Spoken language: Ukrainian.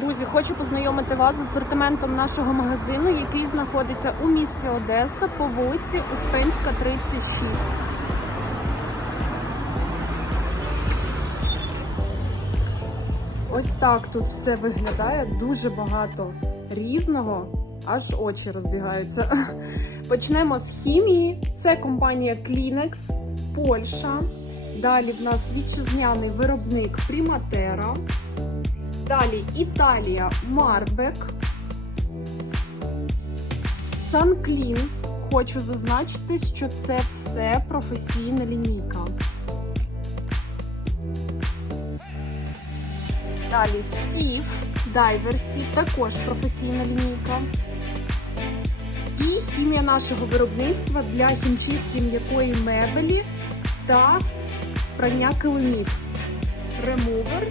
Друзі, хочу познайомити вас з асортиментом нашого магазину, який знаходиться у місті Одеса по вулиці Успенська, 36. Ось так тут все виглядає. Дуже багато різного, аж очі розбігаються. Почнемо з хімії. Це компанія Kleenex, Польща. Далі в нас вітчизняний виробник Primatera. Далі Італія Марбек. Санклін. Хочу зазначити, що це все професійна лінійка. Далі Сів, Дайверсі, також професійна лінійка. І хімія нашого виробництва для хімчистки м'якої мебелі та прання килимів. Ремувер